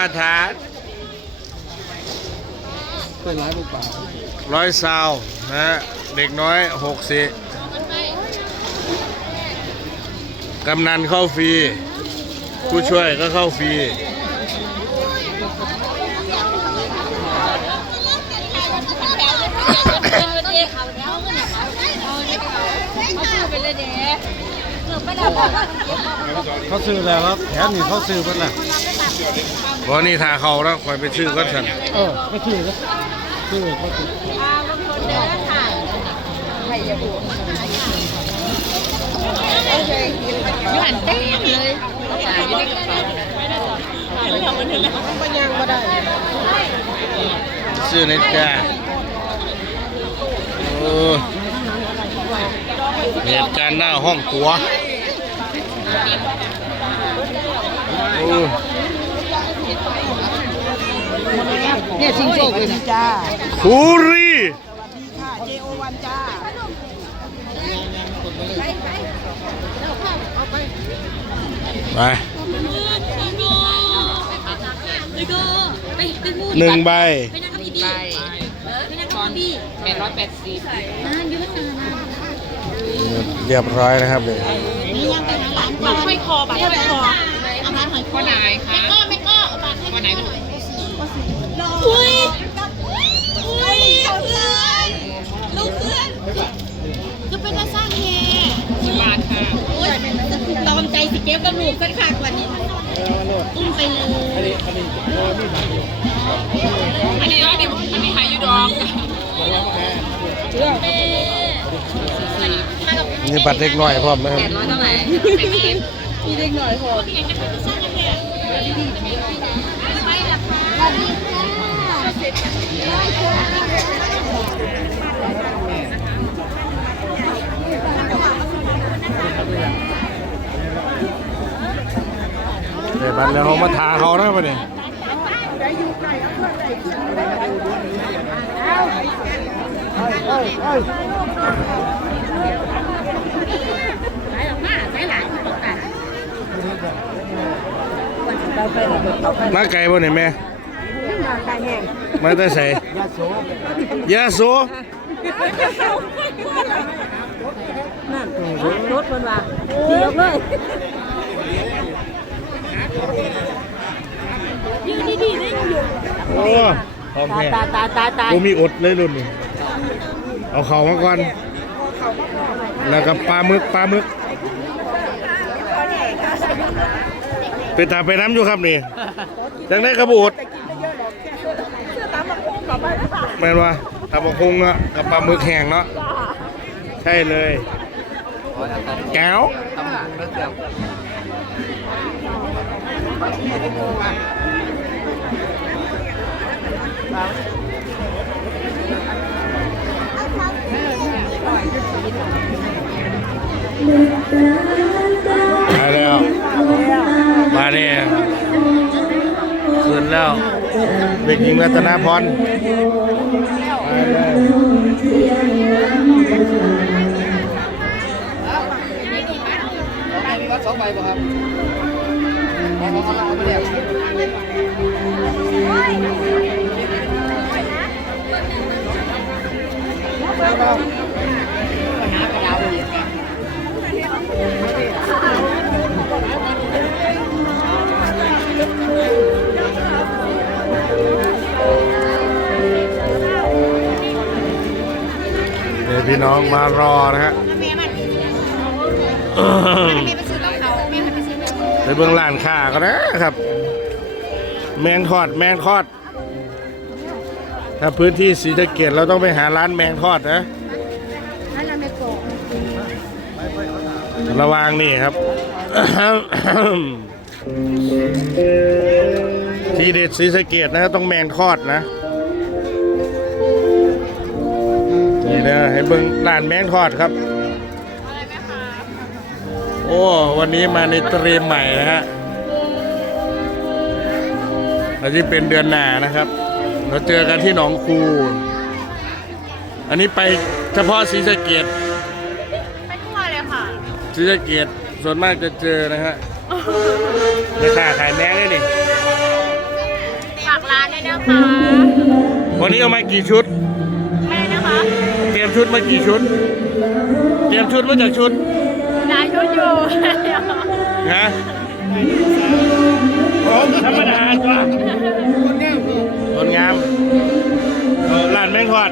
มาทานเพื่อนร้ายบุกป่าร้อยซาวนะเด็กน้อยหกสิกำนันเข้าฟรี ผู้ช่วยก็เข้าฟรีเขาซื้อแล้วครับแถมนี่เขาซื้อเพิ่นละ เพราะนี่ทาเขาแล้วคอยไปซื้อก็ฉันเออไม่ซื้อก็ซื้อเขาซื้อยูหันเต็มเลยสายอยู่ในกระเป๋าซื้อในจ้าโอ้เหตุการณ์หน้าห้องตัวโอ้ เนี่ยชิงโชคเลยจ้าคูรีค่ะเจโอวันจ้าไปไปดูไปไปพูดหนึ่งใบไปนั่งกับพี่บี้ไปนั่งกับพี่บี้แปดร้อยแปดสิบนั่นอยู่ไม่นานนะเรียบร้อยนะครับเด็กนี่ยังไปหาหลานบัตรห้อยคอบัตรห้อยคอเอาร้านห้อยคอวันไหนคะก็ไม่ก็เอาบัตรให้วันไหนลูก อุ้ยอุ้ยเพื่อนลูกเพื่อนคือเป็นมาสร้างเฮสิบบาทค่ะโอ้ยตอมใจสิเก็บกับลูกสักขากว่านี้อุ้มไปเลยอันนี้อันนี้อันนี้หายยูดองนี่บัตรเล็กน้อยพร้อมนะครับแปดร้อยเท่าไหร่มีเด็กหน่อยพอพี่ยังจะเป็นสร้างเฮไม่ เดี๋ยวบัตรแล้วเขามาทาเขานะครับเนี่ยมาไกลบ่เนี่ยแม่ มาแต่ใส่ยาโสรถมันว่าเสียเลยยืนดีๆได้อยู่โอ้พร้อมแพ้ตาตาตาตากูมีอดเลยรุ่นนี้เอาเข่ามาก่อน แล้วก็ปลาหมึกปลาหมึกเป็นตาไปน้ำอยู่ครับนี่จังได้กระบูด แม่นว่าตำบักคุงอะกับปลาหมึกแห้งเนาะใช่เลยแก้วมาแล้วมาเนี่ยคืนแล้ว เด็กหญิงรัตนาพรมาแล้วเดี๋ย น้องมารอนะฮะแม่มันแม่ไปซื้อกับเขาแม่มันไปซื้อกับเขาไปเบื้องร้านค้าก็นะครับ แมงทอดแมงทอด ถ้าพื้นที่สีสะเกดเราต้องไปหาร้านแมงทอดนะนั่นเราไม่โกงระวังนี่ครับ ทีเด็ดสีสะเกดนะต้องแมงทอดนะ นี่นะให้เบิ่งร้านแมงทอดครับ โอ้ วันนี้มาในเตรียมใหม่นะฮะอาจจะเป็นเดือนหน้านะครับ เราเจอกันที่หนองคู อันนี้ไปเฉพาะศรีสะเกดไปทั่วเลยค่ะศรีสะเกดส่วนมากจะเจอนะฮะไม่ค่าขายแมงเลยนี่นะคะวันนี้เอามากี่ชุด มชุดมากี่ชุด เตรียมชุดมาจากชุดนายชุดอยู่นะผมธรรมดาจ้ะคนแน่พี่คนงามเออร้านแมงทอด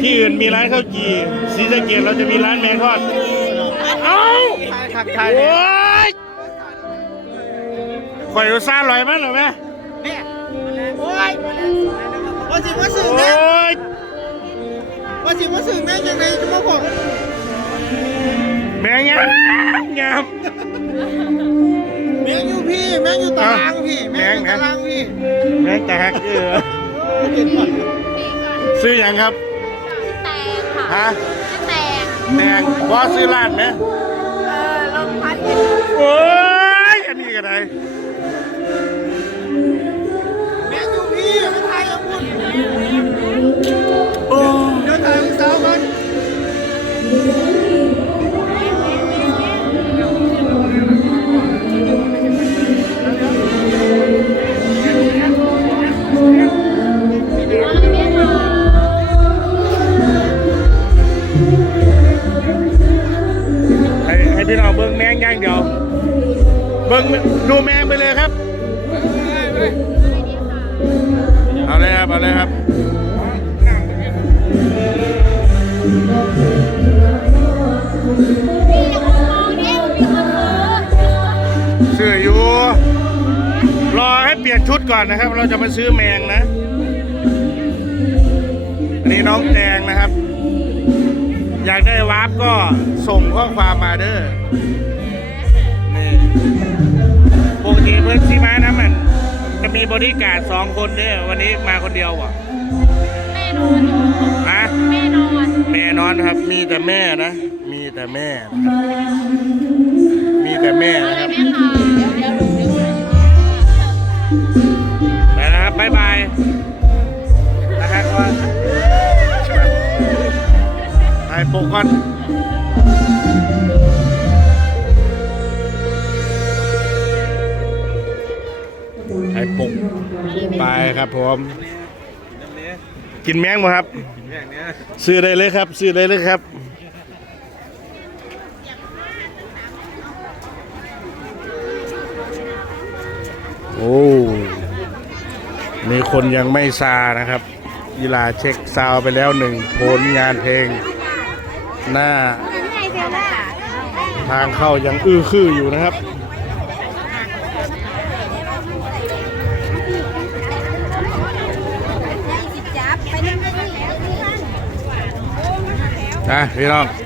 ที่อื่นมีร้านข้าวจี่ศรีสะเกดเราจะมีร้านแมงทอด เอ้าทายขักทายโอ้ยข่อยอุตส่าห์ลอยมันเหรอแม่เนี่ยโอ้ยว่าสิว่าสื่อโอ้แม่ย ว่าสิว่าสื่อแม่ยังไงจะมาบอกแมงงามงามแม่อยู่พี่ แม่อยู่ตารางพี่ แม่อยู่ตารางพี่แมงแตกเออซื้ออย่างครับแตงค่ะฮะแตงแดงว่าซื้อร้านไหมเออลมพัดเย็นโอ้ เบิ้งดูแมงไปเลยครับ เอาเลยครับ เอาเลยครับเนี่ยมีคนซื้อเสื้ออยู่ รอให้เปลี่ยนชุดก่อนนะครับ เราจะมาซื้อแมงนะ อันนี้น้องแตงนะครับ อยากได้วาร์ปก็ส่งข้อความมาเด้อนี่ กติเพื่อนซีมานะมัน จะมีบริการดสองคนเด้อวันนี้มาคนเดียวว่ะแม่นอนอยู่ฮะแม่นอนแม่นอนครับ มีแต่แม่นะ มีแต่แม่นะครับมีแต่แม่เอานะเลคยรับ แม่ค่ะเดี๋ยวเดี๋ยวดูดึงเลยไปนะครับบ๊ายบายนะครับก่อนไปปลุกก่อน ครับผม กินแมงบ่ครับ ซื้อได้เลยครับ ซื้อได้เลยครับ โอ้มีคนยังไม่ซานะครับยีลาเช็คซาวไปแล้วหนึ่งผลงานเพลง หน้า ทางเข้ายังอื้อคืออยู่นะครับ ไปนั่งได้แล้ว นะพี่น้อง ไ